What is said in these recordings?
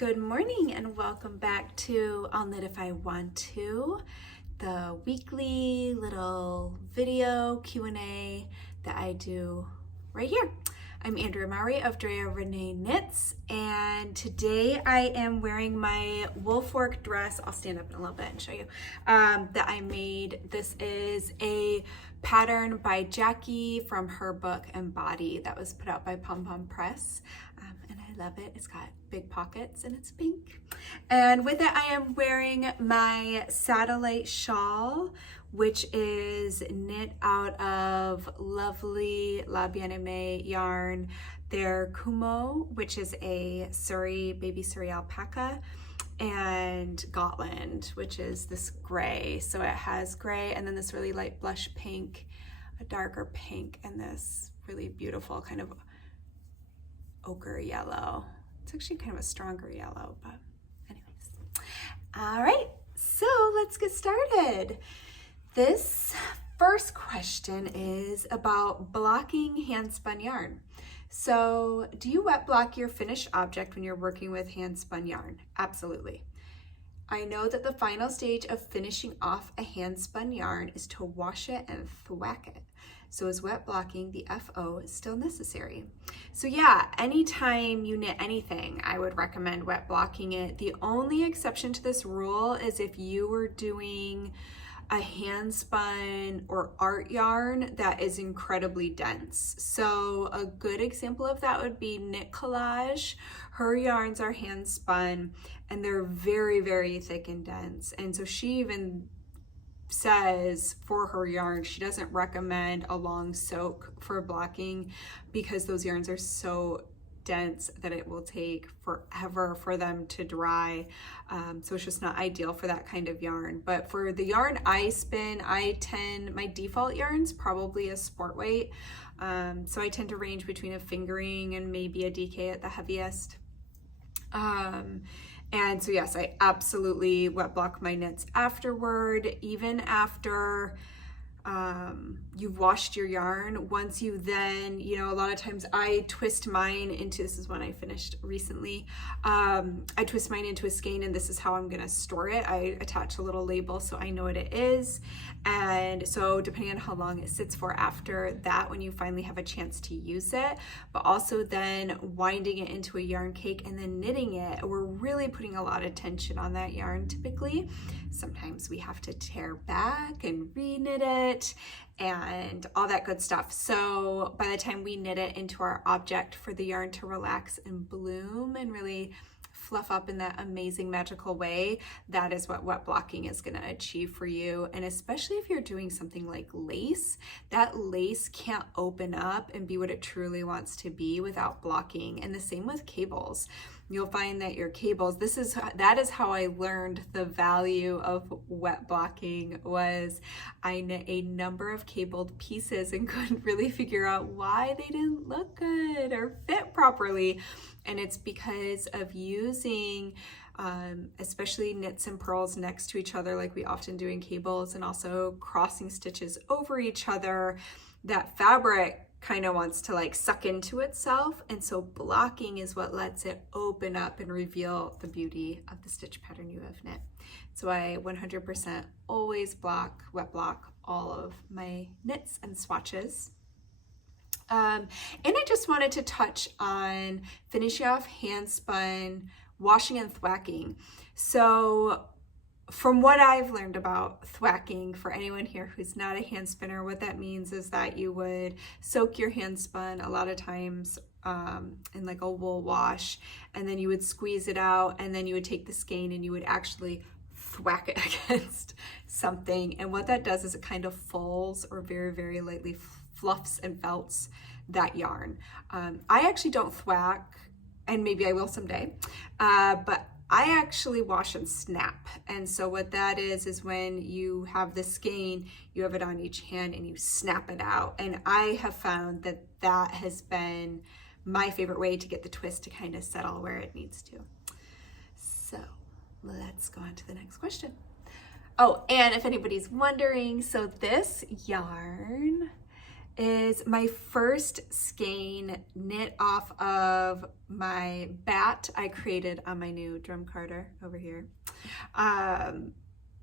Good morning and welcome back to I'll Knit If I Want To, the weekly little video Q&A that I do right here. I'm Andrea Mowry of Drea Renee Knits, and today I am wearing my wolf work dress. I'll stand up in a little bit and show you that I made. This is a pattern by Jackie from her book Embody that was put out by Pom Pom Press, and I love it. It's got big pockets and it's pink. And with it I am wearing my satellite shawl, which is knit out of lovely La Bien-Aimée yarn. They're Kumo, which is a Surrey, baby Surrey alpaca, and Gotland, which is this gray. So it has gray and then this really light blush pink, a darker pink, and this really beautiful kind of ochre yellow. It's actually kind of a stronger yellow, but anyways. All right, so let's get started. This first question is about blocking hand spun yarn. So do you wet block your finished object when you're working with hand spun yarn? Absolutely. I know that the final stage of finishing off a hand spun yarn is to wash it and thwack it. So is wet blocking, the FO, still necessary? So yeah, anytime you knit anything, I would recommend wet blocking it. The only exception to this rule is if you were doing a hand spun or art yarn that is incredibly dense. So a good example of that would be Knit Collage. Her yarns are hand spun and they're very, very thick and dense. And so she even says for her yarn, she doesn't recommend a long soak for blocking because those yarns are so dense that it will take forever for them to dry. So it's just not ideal for that kind of yarn. But for the yarn I spin, my default yarn's probably a sport weight. So I tend to range between a fingering and maybe a DK at the heaviest. And so yes, I absolutely wet block my knits afterward, even after you've washed your yarn. Once you then, a lot of times I twist mine into, this is one I finished recently, I twist mine into a skein, and this is how I'm gonna store it. I attach a little label so I know what it is. And so depending on how long it sits for after that, when you finally have a chance to use it, but also then winding it into a yarn cake and then knitting it, we're really putting a lot of tension on that yarn typically. Sometimes we have to tear back and re-knit it and all that good stuff. So by the time we knit it into our object for the yarn to relax and bloom and really fluff up in that amazing magical way, that is what wet blocking is going to achieve for you. And especially if you're doing something like lace, that lace can't open up and be what it truly wants to be without blocking. And the same with cables. You'll find that your cables, that is how I learned the value of wet blocking. Was I knit a number of cabled pieces and couldn't really figure out why they didn't look good or fit properly. And it's because of using especially knits and purls next to each other like we often do in cables, and also crossing stitches over each other. That fabric kind of wants to like suck into itself, and so blocking is what lets it open up and reveal the beauty of the stitch pattern you have knit. So I 100% always wet block all of my knits and swatches. And I just wanted to touch on finishing off hand spun, washing and thwacking. So from what I've learned about thwacking, for anyone here who's not a hand spinner, what that means is that you would soak your hand spun a lot of times in like a wool wash, and then you would squeeze it out, and then you would take the skein and you would actually thwack it against something. And what that does is it kind of folds or very, very lightly fluffs and felts that yarn. I actually don't thwack, and maybe I will someday, but I actually wash and snap. And so what that is when you have the skein, you have it on each hand and you snap it out. And I have found that that has been my favorite way to get the twist to kind of settle where it needs to. So let's go on to the next question. Oh, and if anybody's wondering, so this yarn is my first skein knit off of my bat I created on my new drum carder over here,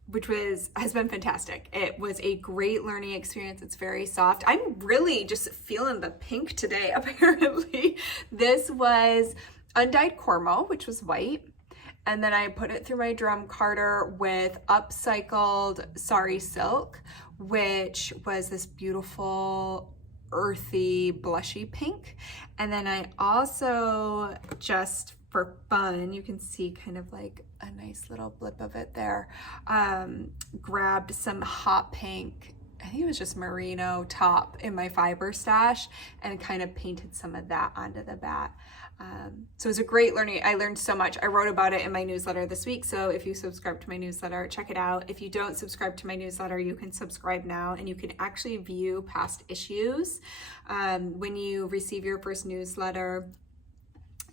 which has been fantastic. It was a great learning experience. It's very soft. I'm really just feeling the pink today, apparently. This was undyed cormo, which was white. And then I put it through my drum carder with upcycled sari silk, which was this beautiful earthy blushy pink. And then I also, just for fun, you can see kind of like a nice little blip of it there, grabbed some hot pink, I think it was just merino top in my fiber stash, and kind of painted some of that onto the bat. So it was a great learning. I learned so much. I wrote about it in my newsletter this week. So if you subscribe to my newsletter, check it out. If you don't subscribe to my newsletter, you can subscribe now, and you can actually view past issues. When you receive your first newsletter,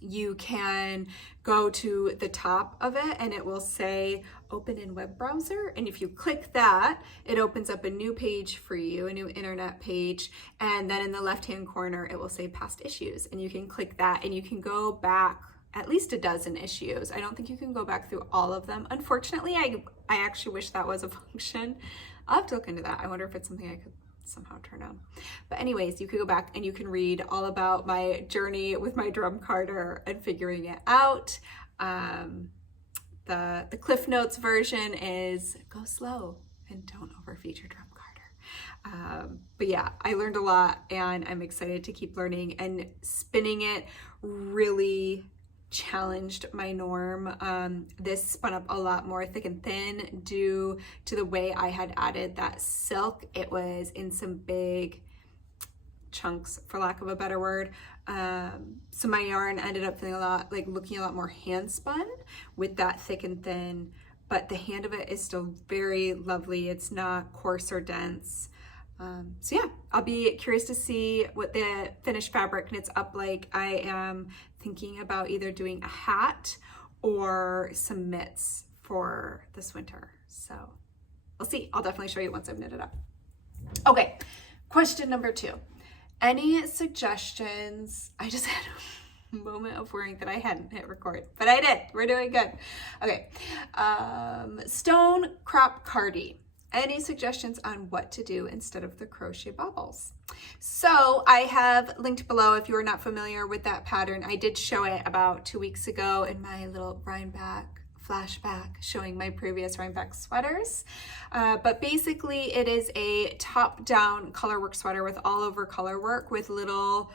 you can go to the top of it and it will say open in web browser. And if you click that, it opens up a new page for you, a new internet page. And then in the left-hand corner, it will say past issues. And you can click that and you can go back at least a dozen issues. I don't think you can go back through all of them. Unfortunately, I actually wish that was a function. I'll have to look into that. I wonder if it's something I could somehow turn on. But anyways, you could go back and you can read all about my journey with my drum carder and figuring it out. The Cliff Notes version is go slow and don't overfeed your drum carder. But yeah, I learned a lot and I'm excited to keep learning, and spinning it really challenged my norm. This spun up a lot more thick and thin due to the way I had added that silk. It was in some big chunks, for lack of a better word. So my yarn ended up feeling looking a lot more hand spun with that thick and thin, but the hand of it is still very lovely. It's not coarse or dense. So yeah, I'll be curious to see what the finished fabric knits up like. I am thinking about either doing a hat or some mitts for this winter. So we'll see. I'll definitely show you once I've knitted up. Okay, question number 2. Any suggestions? I just had a moment of worrying that I hadn't hit record, but I did. We're doing good. Okay, Stonecrop Cardi. Any suggestions on what to do instead of the crochet bobbles? So I have linked below if you are not familiar with that pattern. I did show it about 2 weeks ago in my little Rhinebeck flashback showing my previous Rhinebeck sweaters. But basically it is a top-down colorwork sweater with all over colorwork with little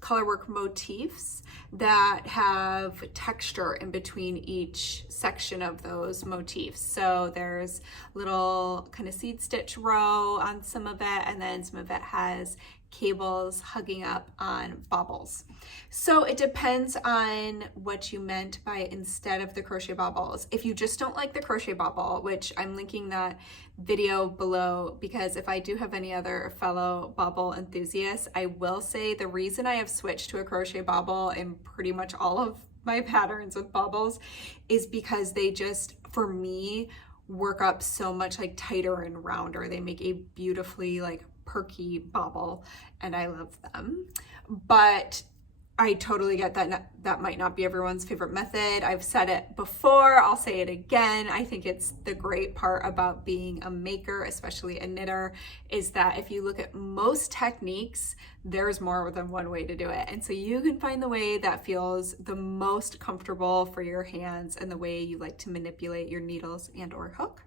colorwork motifs that have texture in between each section of those motifs. So there's little kind of seed stitch row on some of it, and then some of it has cables hugging up on bobbles. So it depends on what you meant by instead of the crochet bobbles. If you just don't like the crochet bobble, which I'm linking that video below, because if I do have any other fellow bobble enthusiasts, I will say the reason I have switched to a crochet bobble in pretty much all of my patterns with bobbles is because they just, for me, work up so much like tighter and rounder. They make a beautifully like perky bobble and I love them. But I totally get that that might not be everyone's favorite method. I've said it before, I'll say it again. I think it's the great part about being a maker, especially a knitter, is that if you look at most techniques, there's more than one way to do it. And so you can find the way that feels the most comfortable for your hands and the way you like to manipulate your needles and or hook.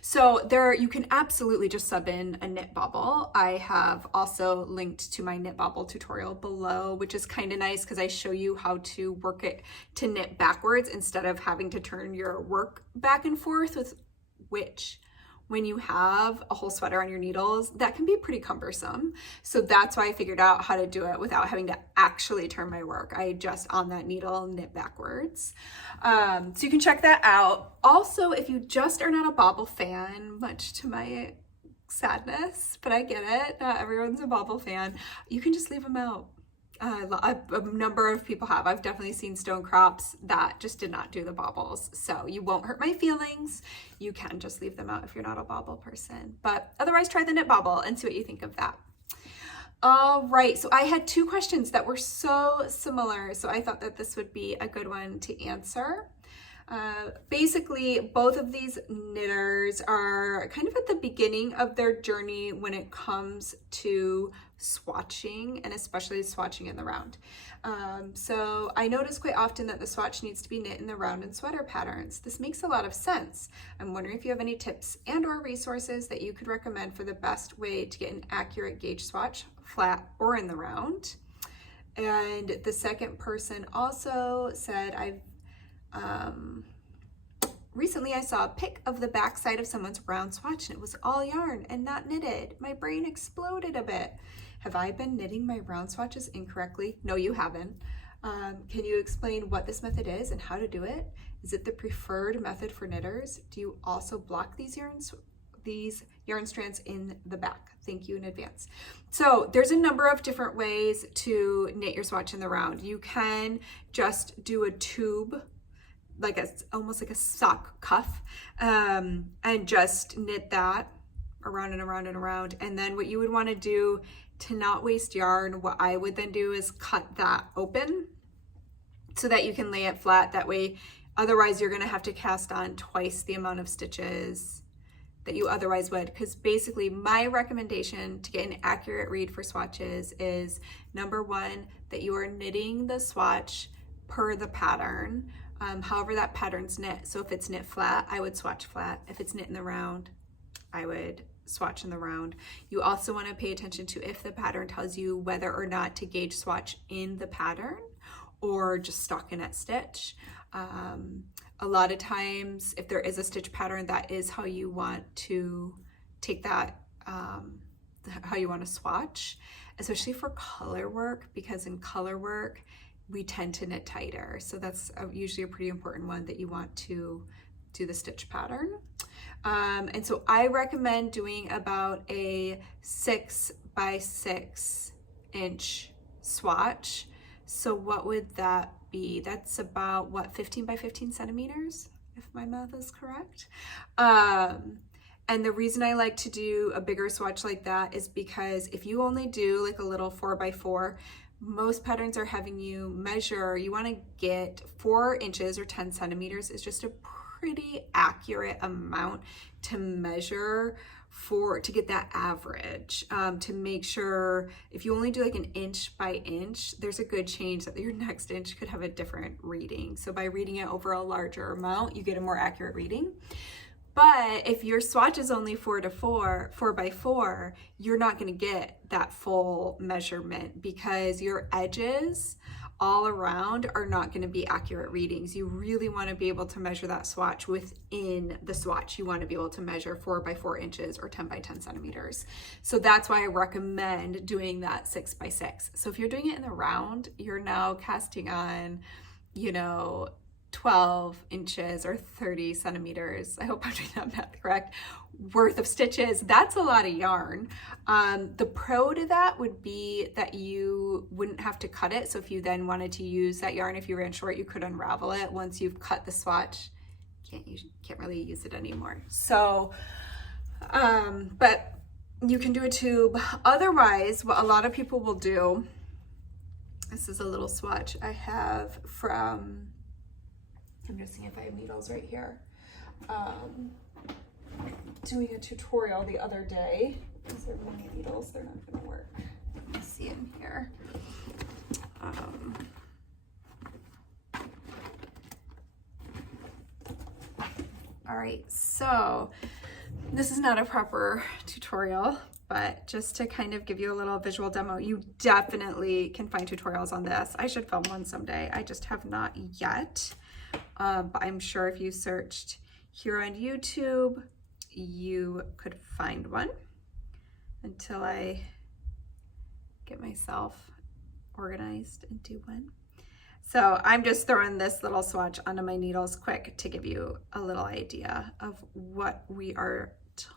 So there, you can absolutely just sub in a knit bobble. I have also linked to my knit bobble tutorial below, which is kind of nice because I show you how to work it to knit backwards instead of having to turn your work back and forth, which when you have a whole sweater on your needles, that can be pretty cumbersome. So that's why I figured out how to do it without having to actually turn my work. I just on that needle knit backwards. So you can check that out. Also, if you just are not a bobble fan, much to my sadness, but I get it, not everyone's a bobble fan, you can just leave them out. A number of people have. I've definitely seen Stonecrops that just did not do the bobbles. So you won't hurt my feelings. You can just leave them out if you're not a bobble person. But otherwise, try the knit bobble and see what you think of that. All right, so I had two questions that were so similar, so I thought that this would be a good one to answer. Basically, both of these knitters are kind of at the beginning of their journey when it comes to swatching, and especially swatching in the round. So I notice quite often that the swatch needs to be knit in the round and sweater patterns. This makes a lot of sense. I'm wondering if you have any tips and or resources that you could recommend for the best way to get an accurate gauge swatch, flat or in the round. And the second person also said, recently I saw a pic of the back side of someone's round swatch and it was all yarn and not knitted. My brain exploded a bit. Have I been knitting my round swatches incorrectly? No, you haven't. Can you explain what this method is and how to do it? Is it the preferred method for knitters? Do you also block these yarn strands in the back? Thank you in advance. So there's a number of different ways to knit your swatch in the round. You can just do a tube, like almost like a sock cuff, and just knit that around and around and around. And then what you would want to do to not waste yarn, what I would then do is cut that open so that you can lay it flat. That way, otherwise you're going to have to cast on twice the amount of stitches that you otherwise would, because basically my recommendation to get an accurate read for swatches is, number one, that you are knitting the swatch per the pattern, however that pattern's knit. So if it's knit flat, I would swatch flat. If it's knit in the round, I would swatch in the round. You also want to pay attention to if the pattern tells you whether or not to gauge swatch in the pattern or just stockinette stitch. A lot of times, if there is a stitch pattern, that is how you want to take that, how you want to swatch, especially for color work, because in color work, we tend to knit tighter. So that's usually a pretty important one, that you want to do the stitch pattern. And so I recommend doing about a 6 by 6 inch swatch. So what would that be? That's about, what, 15 by 15 centimeters, if my math is correct. And the reason I like to do a bigger swatch like that is because if you only do like a little 4 by 4, most patterns are having you measure, you want to get 4 inches or 10 centimeters is just a pretty accurate amount to measure to get that average, to make sure if you only do like an inch by inch, there's a good chance that your next inch could have a different reading. So by reading it over a larger amount, you get a more accurate reading. But if your swatch is only 4 by 4, you're not going to get that full measurement because your edges all around are not going to be accurate readings. You really want to be able to measure that swatch within the swatch. You want to be able to measure 4 by 4 inches or 10 by 10 centimeters. So that's why I recommend doing that 6 by 6. So if you're doing it in the round, you're now casting on, 12 inches or 30 centimeters, I hope I'm doing that math correct, worth of stitches. That's a lot of yarn. The pro to that would be that you wouldn't have to cut it. So if you then wanted to use that yarn, if you ran short, you could unravel it. Once you've cut the swatch, can't really use it anymore. So, but you can do a tube. Otherwise, what a lot of people will do, this is a little swatch I have from, I'm just seeing if I have needles right here. Doing a tutorial the other day. These are mini needles, they're not gonna work. Let me see in here. All right, so this is not a proper tutorial, but just to kind of give you a little visual demo, you definitely can find tutorials on this. I should film one someday. I just have not yet. But I'm sure if you searched here on YouTube, you could find one until I get myself organized and do one. So I'm just throwing this little swatch onto my needles quick to give you a little idea of what we are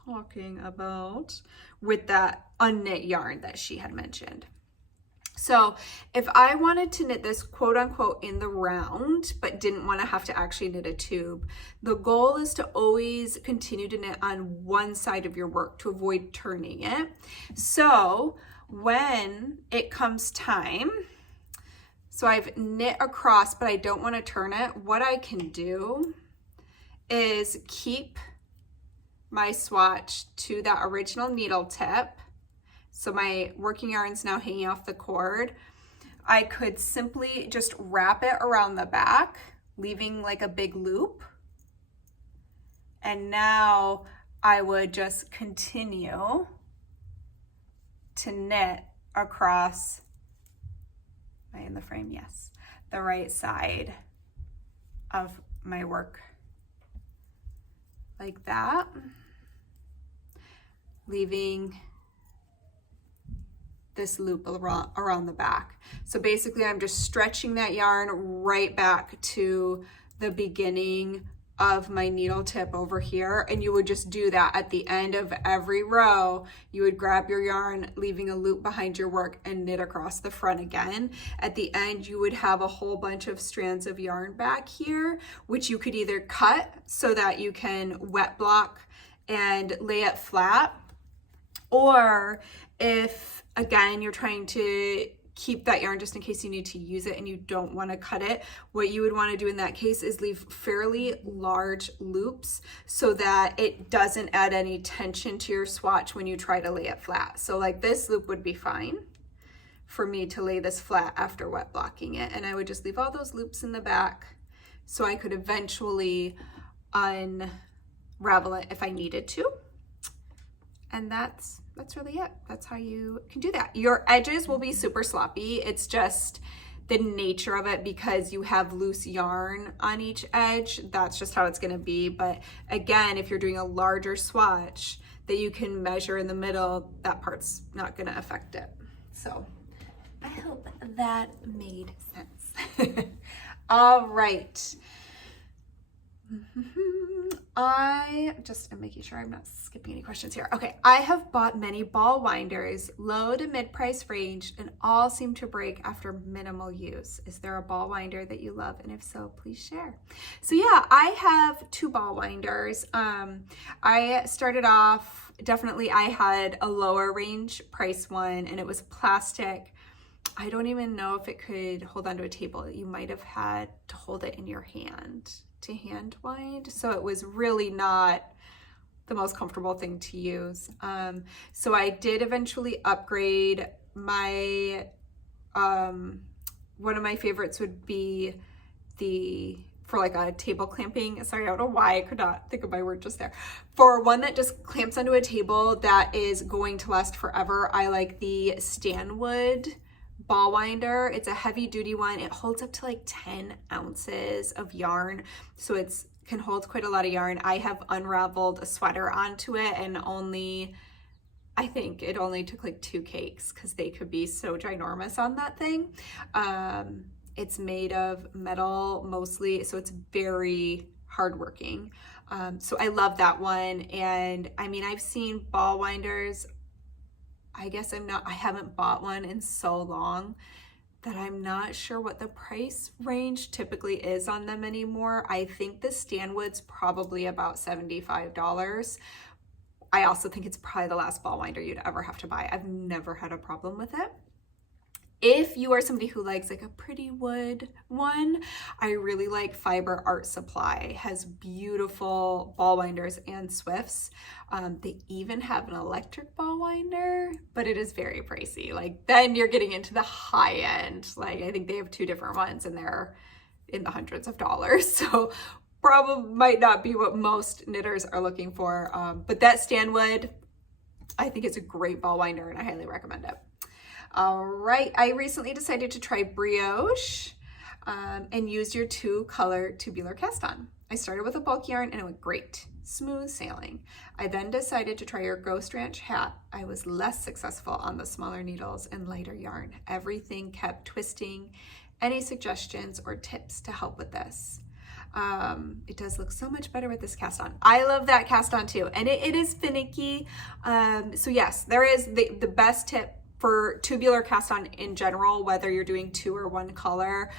talking about with that unknit yarn that she had mentioned. So if I wanted to knit this quote unquote in the round, but didn't want to have to actually knit a tube, the goal is to always continue to knit on one side of your work to avoid turning it. So when it comes time, so I've knit across, but I don't want to turn it, what I can do is keep my swatch to that original needle tip. So my working yarn's now hanging off the cord. I could simply just wrap it around the back, leaving like a big loop. And now I would just continue to knit across, am I in the frame? Yes, the right side of my work like that, leaving this loop around the back. So basically I'm just stretching that yarn right back to the beginning of my needle tip over here, and you would just do that at the end of every row. You would grab your yarn, leaving a loop behind your work, and knit across the front again. At the end you would have a whole bunch of strands of yarn back here, which you could either cut so that you can wet block and lay it flat, or if again you're trying to keep that yarn just in case you need to use it and you don't want to cut it, what you would want to do in that case is leave fairly large loops so that it doesn't add any tension to your swatch when you try to lay it flat. So like this loop would be fine for me to lay this flat after wet blocking it, and I would just leave all those loops in the back so I could eventually unravel it if I needed to. And that's really it. That's how you can do that. Your edges will be super sloppy. It's just the nature of it because you have loose yarn on each edge. That's just how it's gonna be. But again, if you're doing a larger swatch that you can measure in the middle, that part's not gonna affect it. So I hope that made sense. All right. I just am making sure I'm not skipping any questions here. Okay, I have bought many ball winders, low to mid-price range, and all seem to break after minimal use. Is there a ball winder that you love? And if so, please share. So yeah, I have 2 ball winders. I started off, definitely I had a lower range price one, and it was plastic. I don't even know if it could hold onto a table. You might have had to hold it in your hand to hand wind, so it was really not the most comfortable thing to use. So I did eventually upgrade. My one of my favorites would be for like a table clamping, sorry, I don't know why I could not think of my word just there. For one that just clamps onto a table that is going to last forever, I like the Stanwood ball winder. It's a heavy duty one. It holds up to like 10 ounces of yarn, so it's can hold quite a lot of yarn. I have unraveled a sweater onto it, and I think it only took like 2 cakes because they could be so ginormous on that thing. It's made of metal mostly, so it's very hardworking. So I love that one. And I mean, I've seen ball winders. I guess I haven't bought one in so long that I'm not sure what the price range typically is on them anymore. I think the Stanwood's probably about $75. I also think it's probably the last ball winder you'd ever have to buy. I've never had a problem with it. If you are somebody who likes like a pretty wood one, I really like Fiber Art Supply. It has beautiful ball winders and swifts. They even have an electric ball winder, but it is very pricey. Like then you're getting into the high end. Like I think they have 2 different ones and they're in the hundreds of dollars. So probably might not be what most knitters are looking for. But that Stanwood, I think it's a great ball winder and I highly recommend it. All right, I recently decided to try brioche and used your 2-color tubular cast on. I started with a bulk yarn and it went great, smooth sailing. I then decided to try your Ghost Ranch hat. I was less successful on the smaller needles and lighter yarn. Everything kept twisting. Any suggestions or tips to help with this? It does look so much better with this cast on. I love that cast on too, and it is finicky. So yes, there is the best tip for tubular cast on in general, whether you're doing 2 or 1 color,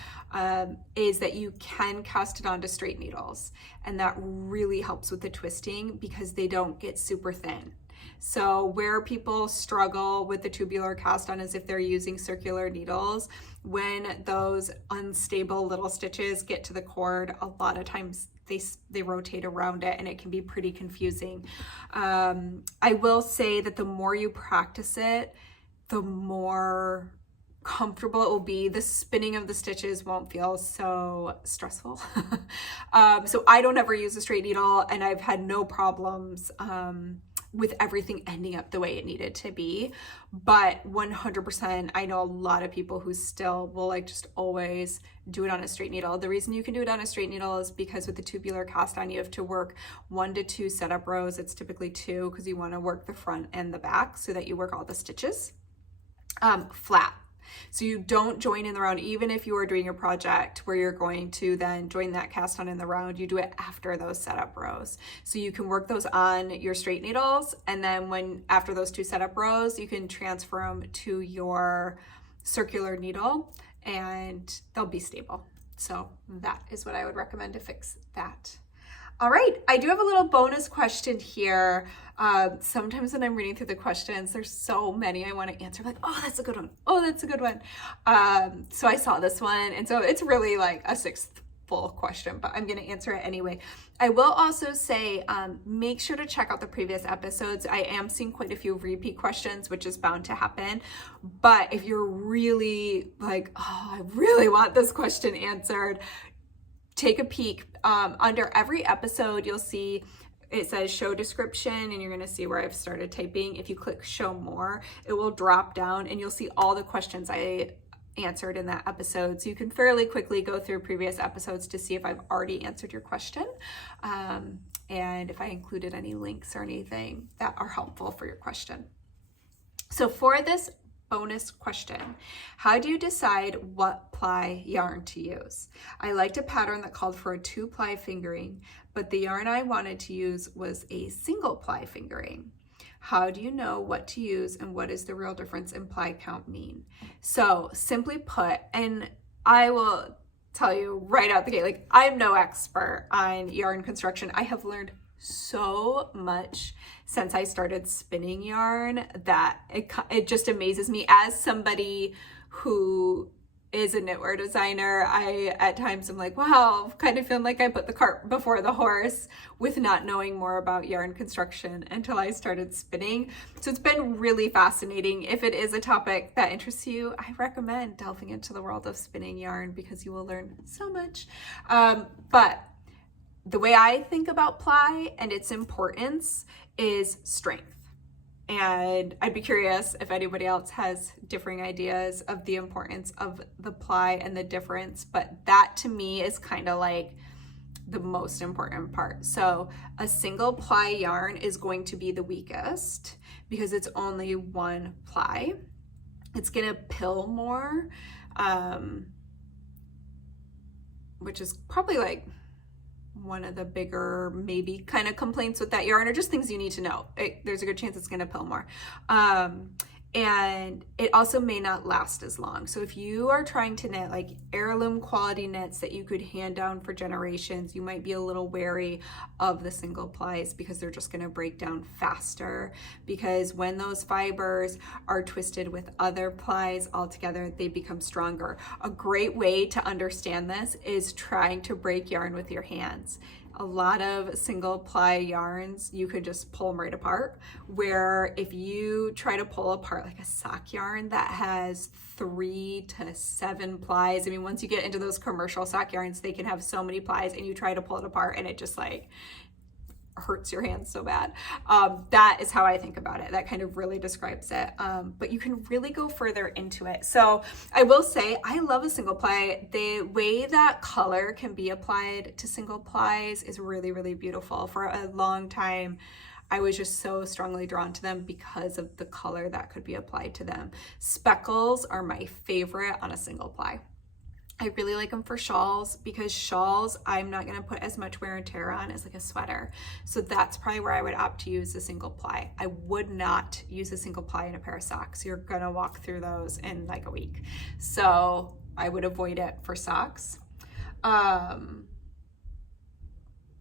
is that you can cast it onto straight needles. And that really helps with the twisting because they don't get super thin. So where people struggle with the tubular cast on is if they're using circular needles. When those unstable little stitches get to the cord, a lot of times they rotate around it and it can be pretty confusing. I will say that the more you practice it, the more comfortable it will be. The spinning of the stitches won't feel so stressful. So I don't ever use a straight needle, and I've had no problems with everything ending up the way it needed to be. But 100%, I know a lot of people who still will like just always do it on a straight needle. The reason you can do it on a straight needle is because with the tubular cast on, you have to work 1 to 2 setup rows. It's typically 2 because you want to work the front and the back so that you work all the stitches flat. So you don't join in the round, even if you are doing your project where you're going to then join that cast on in the round, you do it after those setup rows. So you can work those on your straight needles, and then after those 2 setup rows, you can transfer them to your circular needle and they'll be stable. So that is what I would recommend to fix that. All right, I do have a little bonus question here. Sometimes when I'm reading through the questions, there's so many I want to answer. I'm like, oh, that's a good one. Oh, that's a good one. So I saw this one, and so it's really like a 6th full question, but I'm going to answer it anyway. I will also say, make sure to check out the previous episodes. I am seeing quite a few repeat questions, which is bound to happen. But if you're really like, oh, I really want this question answered, take a peek. Under every episode, you'll see it says show description, and you're going to see where I've started typing. If you click show more, it will drop down and you'll see all the questions I answered in that episode. So you can fairly quickly go through previous episodes to see if I've already answered your question. And if I included any links or anything that are helpful for your question. So for this bonus question, how do you decide what ply yarn to use? I liked a pattern that called for a 2-ply fingering, but the yarn I wanted to use was a single ply fingering. How do you know what to use, and what is the real difference in ply count mean? So simply put, and I will tell you right out the gate, like, I'm no expert on yarn construction. I have learned so much since I started spinning yarn that it just amazes me. As somebody who is a knitwear designer, I at times am like, wow, kind of feeling like I put the cart before the horse with not knowing more about yarn construction until I started spinning. So it's been really fascinating. If it is a topic that interests you, I recommend delving into the world of spinning yarn because you will learn so much. But the way I think about ply and its importance is strength. And I'd be curious if anybody else has differing ideas of the importance of the ply and the difference, but that to me is kind of like the most important part. So a single ply yarn is going to be the weakest because it's only 1 ply. It's gonna pill more, which is probably like one of the bigger maybe kind of complaints with that yarn, or just things you need to know. There's a good chance it's going to pill more. And it also may not last as long. So if you are trying to knit like heirloom quality knits that you could hand down for generations, you might be a little wary of the single plies because they're just going to break down faster, because when those fibers are twisted with other plies all together, they become stronger. A great way to understand this is trying to break yarn with your hands. A lot of single ply yarns, you could just pull them right apart, where if you try to pull apart like a sock yarn that has 3 to 7 plies, I mean, once you get into those commercial sock yarns, they can have so many plies, and you try to pull it apart and it just like hurts your hands so bad. That is how I think about it. That kind of really describes it. But you can really go further into it. So I will say I love a single ply. The way that color can be applied to single plies is really, really beautiful. For a long time, I was just so strongly drawn to them because of the color that could be applied to them. Speckles are my favorite on a single ply. I really like them for shawls, because shawls, I'm not going to put as much wear and tear on as like a sweater. So that's probably where I would opt to use a single ply. I would not use a single ply in a pair of socks. You're going to walk through those in like a week. So I would avoid it for socks.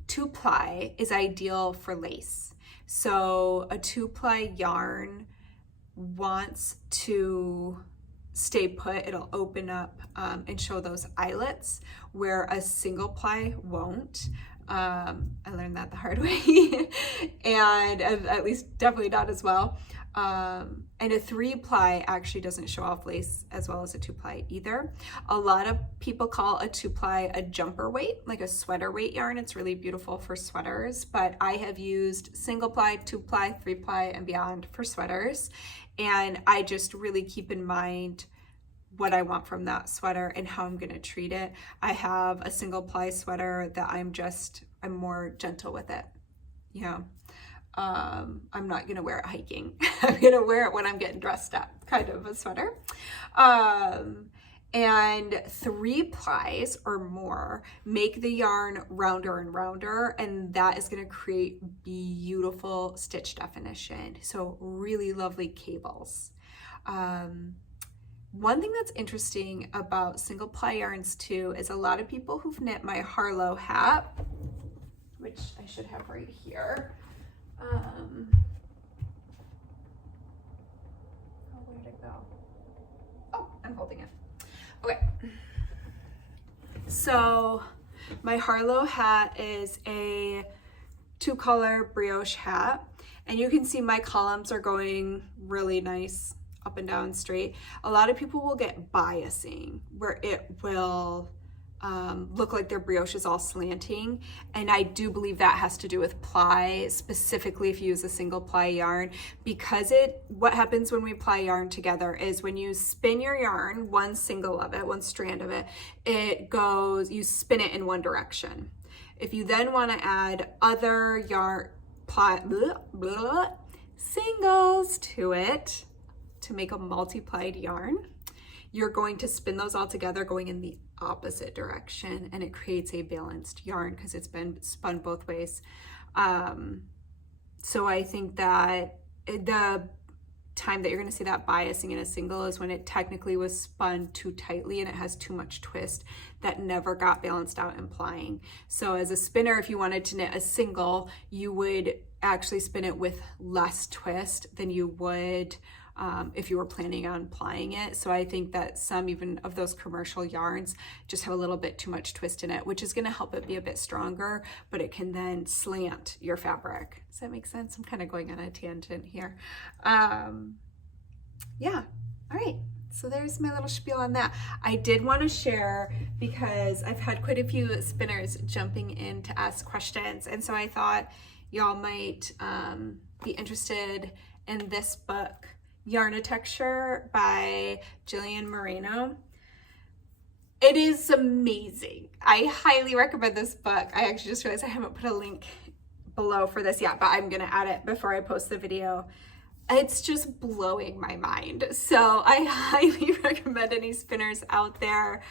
2-ply is ideal for lace. So a 2-ply yarn wants to stay put. It'll open up and show those eyelets, where a single ply won't. I learned that the hard way, and at least definitely not as well. And a 3-ply actually doesn't show off lace as well as a 2-ply either. A lot of people call a 2-ply a jumper weight, like a sweater weight yarn. It's really beautiful for sweaters, but I have used single ply, 2-ply, 3-ply, and beyond for sweaters. And I just really keep in mind what I want from that sweater and how I'm going to treat it. I have a single ply sweater that I'm more gentle with it. You know, I'm not going to wear it hiking. I'm going to wear it when I'm getting dressed up, kind of a sweater. And 3 plies or more make the yarn rounder and rounder, and that is going to create beautiful stitch definition. So really lovely cables. One thing that's interesting about single ply yarns too is a lot of people who've knit my Harlow hat, which I should have right here. Oh, where'd it go? Oh, I'm holding it. Okay. So my Harlow hat is a 2-color brioche hat, and you can see my columns are going really nice up and down straight. A lot of people will get biasing, where it will look like their brioche is all slanting, and I do believe that has to do with ply, specifically if you use a single ply yarn, because what happens when we ply yarn together is when you spin your yarn, one single of it, one strand of it, you spin it in one direction. If you then want to add other yarn singles to it to make a multi-plied yarn, you're going to spin those all together going in the opposite direction, and it creates a balanced yarn because it's been spun both ways. So I think that the time that you're going to see that biasing in a single is when it technically was spun too tightly and it has too much twist that never got balanced out in plying. So as a spinner, if you wanted to knit a single, you would actually spin it with less twist than you would if you were planning on plying it. So I think that some even of those commercial yarns just have a little bit too much twist in it, which is going to help it be a bit stronger, but it can then slant your fabric. Does that make sense? I'm kind of going on a tangent here. Yeah. All right. So there's my little spiel on that. I did want to share, because I've had quite a few spinners jumping in to ask questions, and so I thought y'all might be interested in this book, Yarnitecture by Jillian Moreno. It is amazing. I highly recommend this book. I actually just realized I haven't put a link below for this yet, but I'm gonna add it before I post the video. It's just blowing my mind. So I highly recommend any spinners out there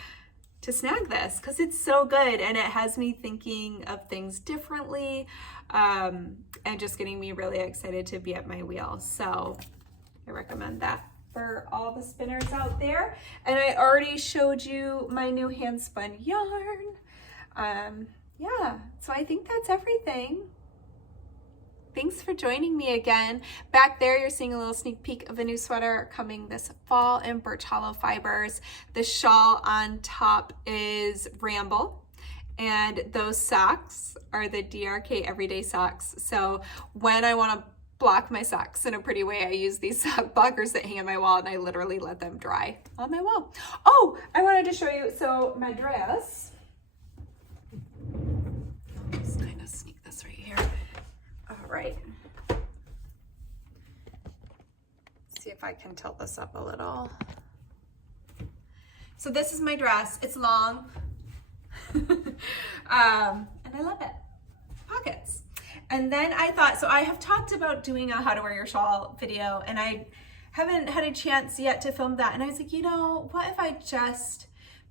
to snag this, because it's so good and it has me thinking of things differently, and just getting me really excited to be at my wheel. So I recommend that for all the spinners out there. And I already showed you my new hand spun yarn. Yeah, so I think that's everything. Thanks for joining me again. Back there, you're seeing a little sneak peek of a new sweater coming this fall in Birch Hollow fibers. The shawl on top is Ramble, and those socks are the DRK Everyday Socks. So when I want to block my socks in a pretty way, I use these sock blockers that hang on my wall, and I literally let them dry on my wall. Oh, I wanted to show you, so my dress, I'll just kind of sneak this right here. All right. See if I can tilt this up a little. So this is my dress. It's long. And I love it. Pockets. And then I thought, so I have talked about doing a how to wear your shawl video, and I haven't had a chance yet to film that. And I was like, you know, what if I just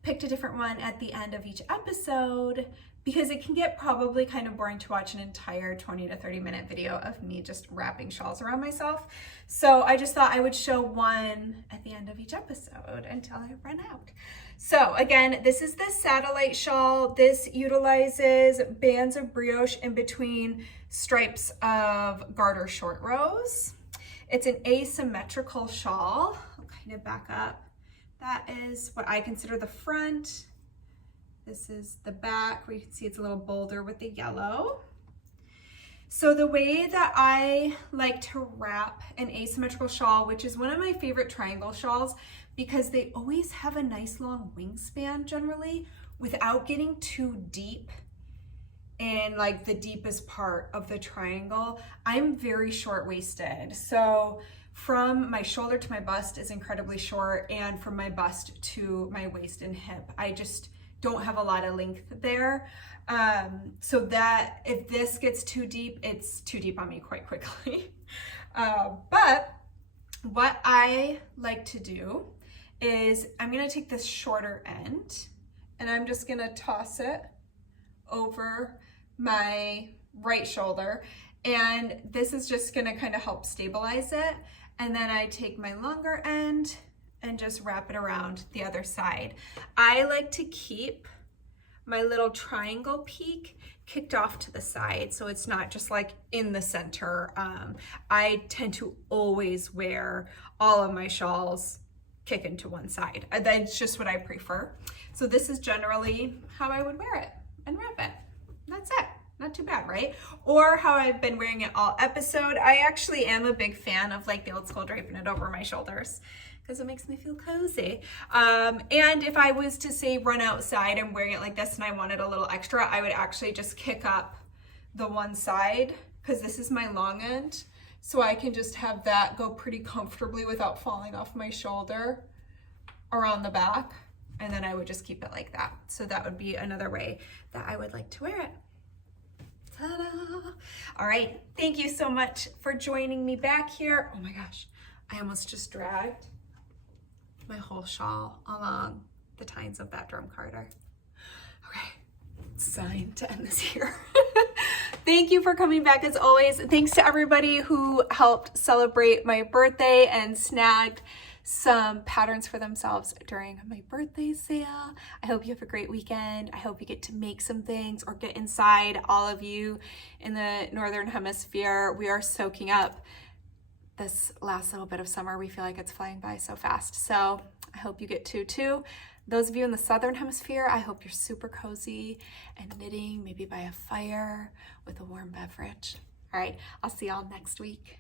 picked a different one at the end of each episode because it can get probably kind of boring to watch an entire 20 to 30 minute video of me just wrapping shawls around myself. So I just thought I would show one at the end of each episode until I run out. So again, this is the satellite shawl. This utilizes bands of brioche in between stripes of garter short rows. It's an asymmetrical shawl. I'll kind of back up. That is what I consider the front. This is the back where you can see it's a little bolder with the yellow. So the way that I like to wrap an asymmetrical shawl, which is one of my favorite triangle shawls because they always have a nice long wingspan generally without getting too deep in like the deepest part of the triangle. I'm very short-waisted. So from my shoulder to my bust is incredibly short, and from my bust to my waist and hip, I just don't have a lot of length there. So that if this gets too deep, it's too deep on me quite quickly. But what I like to do is I'm gonna take this shorter end and I'm just gonna toss it over my right shoulder. And this is just gonna kind of help stabilize it. And then I take my longer end and just wrap it around the other side. I like to keep my little triangle peak kicked off to the side so it's not just like in the center. I tend to always wear all of my shawls kicking to one side. That's just what I prefer. So this is generally how I would wear it and wrap it. That's it. Not too bad, right? Or how I've been wearing it all episode. I actually am a big fan of like the old school draping it over my shoulders because it makes me feel cozy. And if I was to say run outside and wearing it like this and I wanted a little extra, I would actually just kick up the one side because this is my long end. So I can just have that go pretty comfortably without falling off my shoulder around the back. And then I would just keep it like that. So that would be another way that I would like to wear it. Ta-da! All right, thank you so much for joining me back here. Oh my gosh, I almost just dragged my whole shawl along the tines of that drum carder. Okay, it's time to end this here. Thank you for coming back as always. Thanks to everybody who helped celebrate my birthday and snagged some patterns for themselves during my birthday sale. I hope you have a great weekend. I hope you get to make some things or get inside. All of you in the Northern Hemisphere, we are soaking up this last little bit of summer. We feel like it's flying by so fast. So I hope you get to too. Those of you in the Southern Hemisphere, I hope you're super cozy and knitting, maybe by a fire with a warm beverage. All right, I'll see y'all next week.